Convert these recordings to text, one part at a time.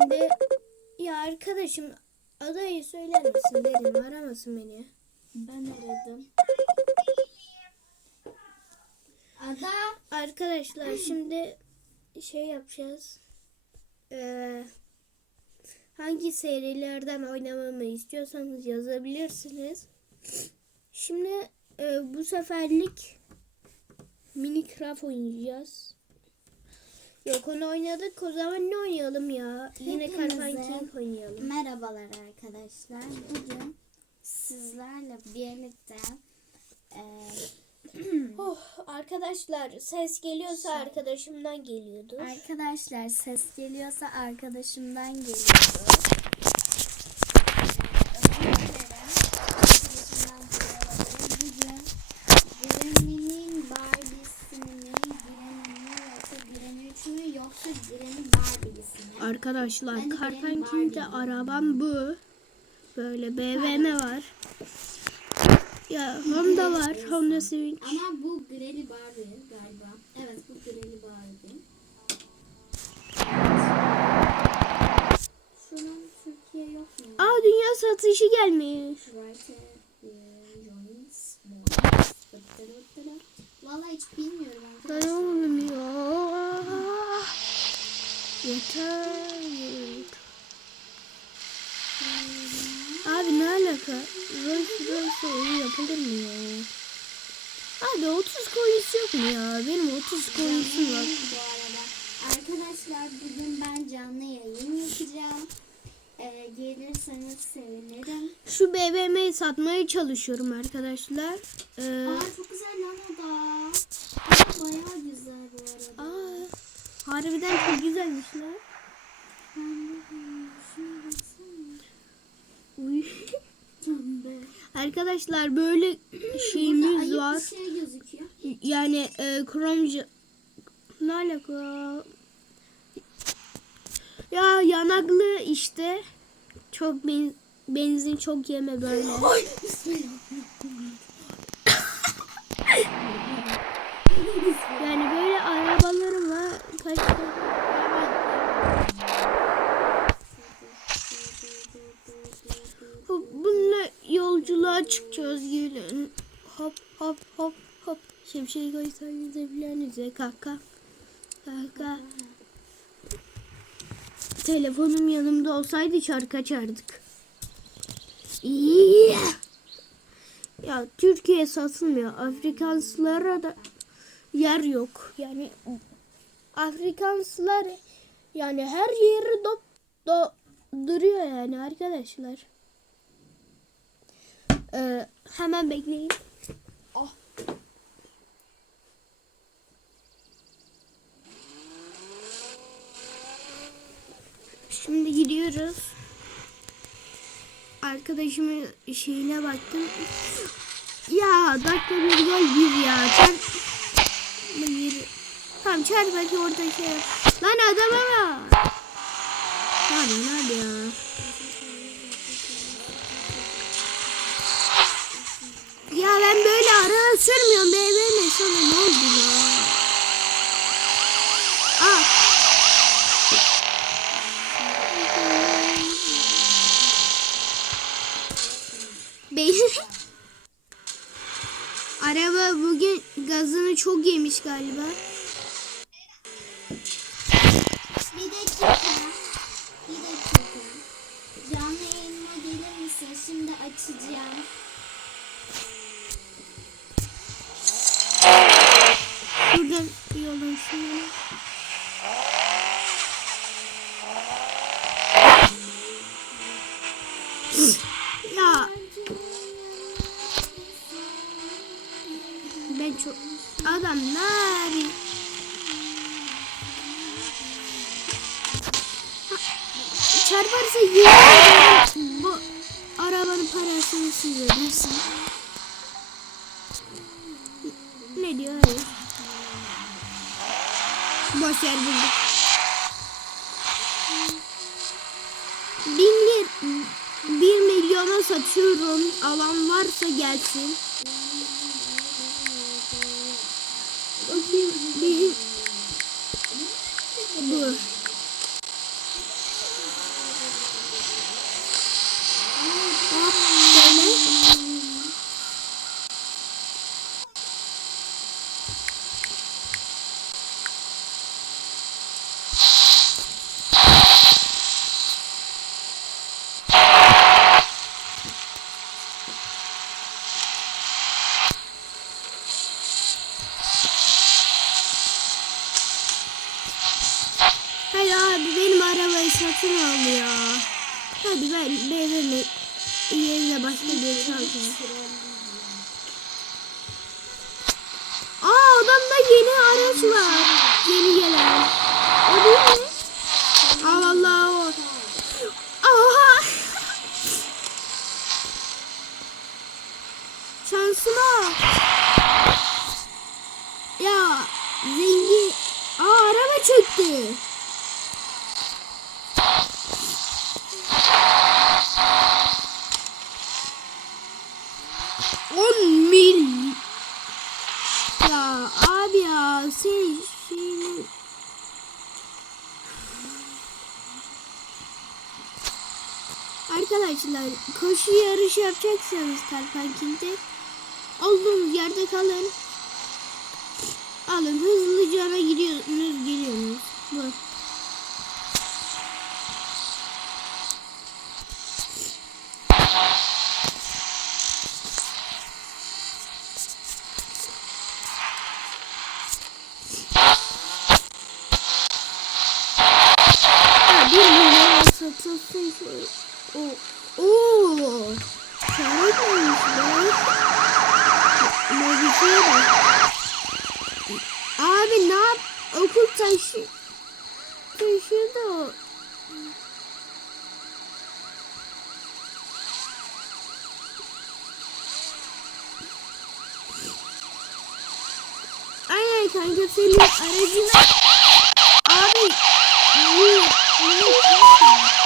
Şimdi ya arkadaşım adayı söyler misin dedim aramasın beni. Ben aradım. Ada. Arkadaşlar şimdi şey yapacağız. Ee, hangi serilerden oynamamı istiyorsanız yazabilirsiniz. Şimdi e, bu seferlik Minecraft oynayacağız. Yok onu oynadık. O zaman ne oynayalım ya? Yine Carpenter oynayalım. Merhabalar arkadaşlar. Bugün sizlerle birlikte e, Oh, arkadaşlar ses geliyorsa arkadaşımdan geliyordur. arkadaşlar ses geliyorsa arkadaşımdan geliyordu. Arkadaşlar Ben benim arabam bu. Böyle BMW var. Ya Honda var. Honda Civic. Ama bu Granny Barbie galiba. Evet bu Granny Barbie. Şunun Türkiye yok mu? Aa dünya satışı gelmiş. Jones Valla hiç bilmiyorum arkadaşlar. oğlum ya. Yeter. Abi ne alaka? Rolls Royce oyun yapılır mı ya? Abi 30 coins yok mu ya? Benim 30 coins'im var. Bu arada. Arkadaşlar bugün ben canlı yayın yapacağım. Ee, gelirseniz sevinirim. Şu BBM'yi satmaya çalışıyorum arkadaşlar. Ee, Aa çok güzel lan o da. Bayağı güzel harbiden çok güzelmiş lan. Arkadaşlar böyle şeyimiz Ayıp var. bir şey gözüküyor. Yani e, Chrome ne alaka? Ya yanaklı işte. Çok ben, benzin çok yeme böyle. yani hop. Şimşek koysanız evlerinize kaka. Kaka. Telefonum yanımda olsaydı şarkı açardık. Ya Türkiye satılmıyor. Afrikanslara da yer yok. Yani Afrikanslar yani her yeri dop do, duruyor yani arkadaşlar. Ee, hemen bekleyin. Ah. Şimdi gidiyoruz. Arkadaşımın şeyine baktım. Ya dakika bir gol bir ya. Sen bir Tamam çağır belki orada şey yap. Lan adama bak. Hadi hadi ya. Ya ben böyle arada sürmüyorum. BMW sana ne oldu ya? Aa. Benim Araba bugün çok yemiş galiba. Bir dakika. Bir dakika. Canlı yayınıma gelir misin? Şimdi açacağım. Buradan yolun şunu. Adam nerede? Çarparsa yemin bu arabanın parasını siz ödersin. Ne diyor hayır. Boş yer bulduk. Bin lir, bir milyona satıyorum. Alan varsa gelsin. 我没有你厉 satın al ya. Hadi ben BMW yerine başka bir şey alacağım. Aa adamda yeni araç var. Yeni gelen. O değil mi? Aa vallahi o. Oha. Şansıma. Ya zengin. Aa araba çöktü. On mil. Ya abi ya sen şeyini... Arkadaşlar koşu yarışı yapacaksanız Karpanking'de olduğunuz yerde kalın. Alın hızlıca gidiyorsunuz geliyorsunuz. Bu. Ya bir milyon satılsın. Oo. Oo. Olmuş be. Modifiye bak. Abi ne yap? Okul taşı. Taşıdı o. Aynen kanka senin aracına Abi niye niye yapıyorsun?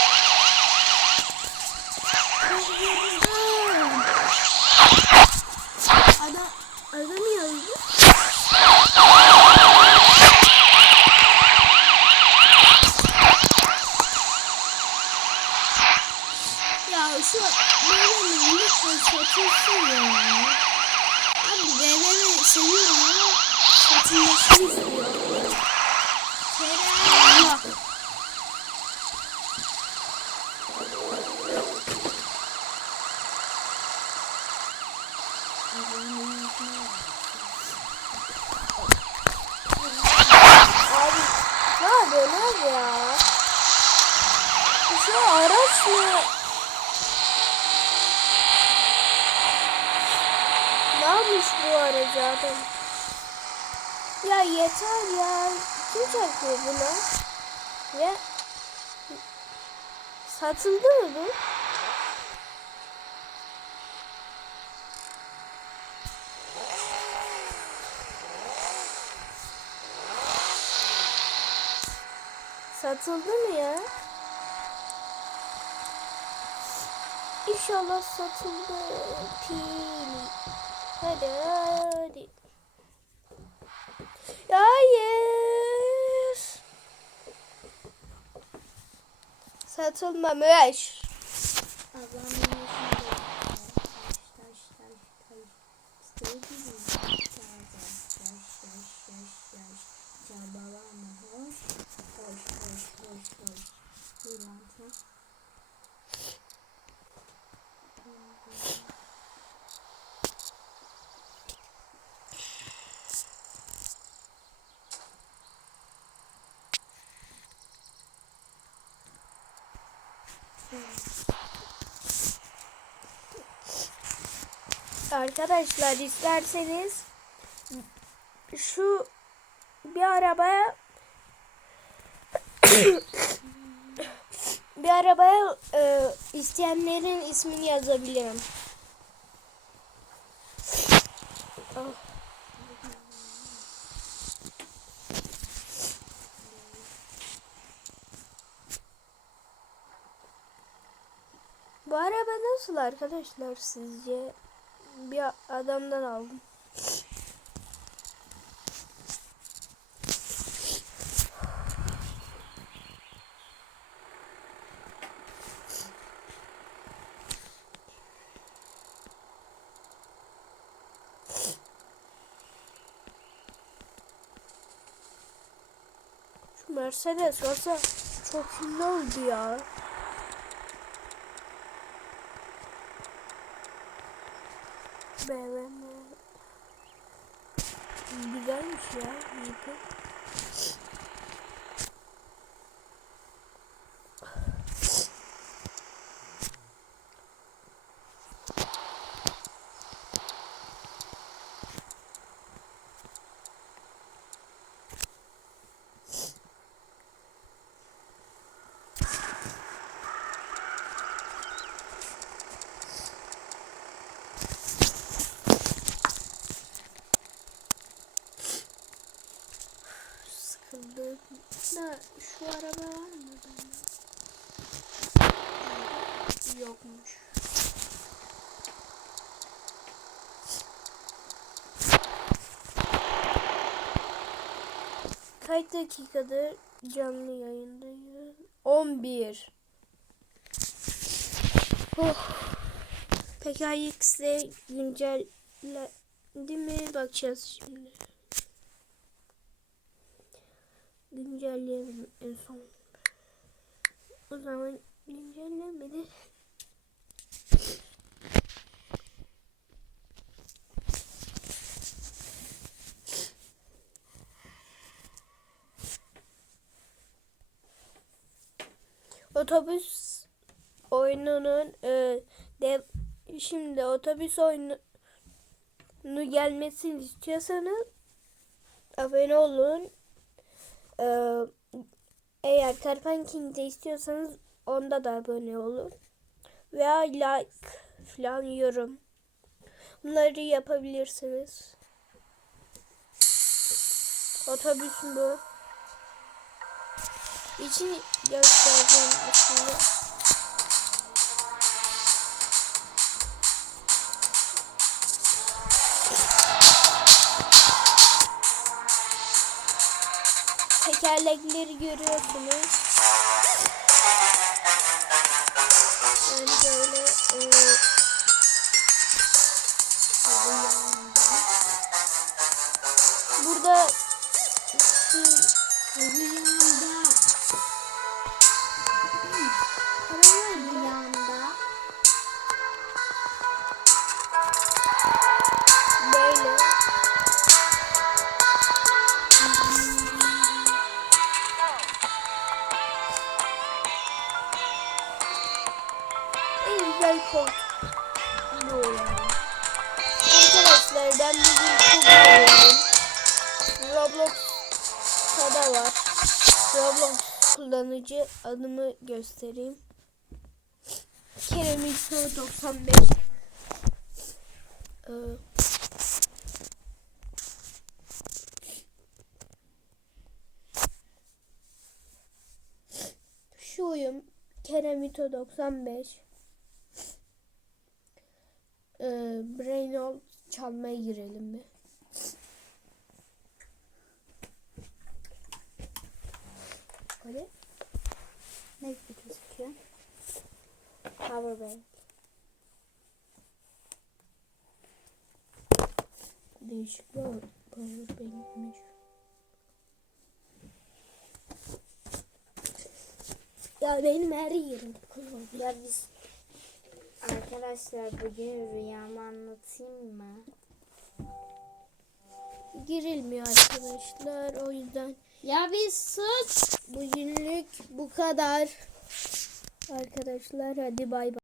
Adam adam yazdı. Ya şu BMW lütfen satılsın ya. Abi BMW seviyorum ama satılmasını istiyorum. Allah. Abi ne yapıyorsun abi ya? Şu araç mı? Ne yapmış bu aracı adam? Ya yeter ya. Kim çarpıyor buna? Ya satıldı mı bu? Satıldı mı ya? İnşallah satıldı. Pil. Hadi hadi. Hayır. Satılmamış. Ablamın yaşında taş Arkadaşlar isterseniz şu bir arabaya bir arabaya e, isteyenlerin ismini yazabilirim. Bu araba nasıl arkadaşlar sizce? Bir adamdan aldım. Mercedes olsa çok iyi oldu ya. BMW. Güzelmiş ya. Jeep'i. Yokmuş. Kaç dakikadır canlı yayındayız? 11. Oh. PKX'de güncellendi mi? Bakacağız şimdi. Güncelleyelim en son. O zaman güncellemedi. Otobüs oyununun e, dev, şimdi otobüs oyunu gelmesini istiyorsanız abone olun. Ee, eğer Karpan King'de istiyorsanız onda da abone olun. Veya like falan yorum. Bunları yapabilirsiniz. Otobüs bu. İçini Tekerlekleri görüyorsunuz. Yani böyle e, bu yani. Arkadaşlar ben bugün çok yoruldum. Roblox'ta da var. Roblox kullanıcı adımı göstereyim. Kerem İlsoy 95 ee, Şu oyun Keremito 95 ee, Brainol çalmaya girelim mi? Öyle. Ne gözüküyor? Powerbank. Değişik bir powerbankmiş. Ya benim her yerim kullanıyor. Ya biz arkadaşlar bugün rüyamı anlatayım mı? Girilmiyor arkadaşlar o yüzden Ya biz sus. bugünlük bu kadar. Arkadaşlar hadi bay bay.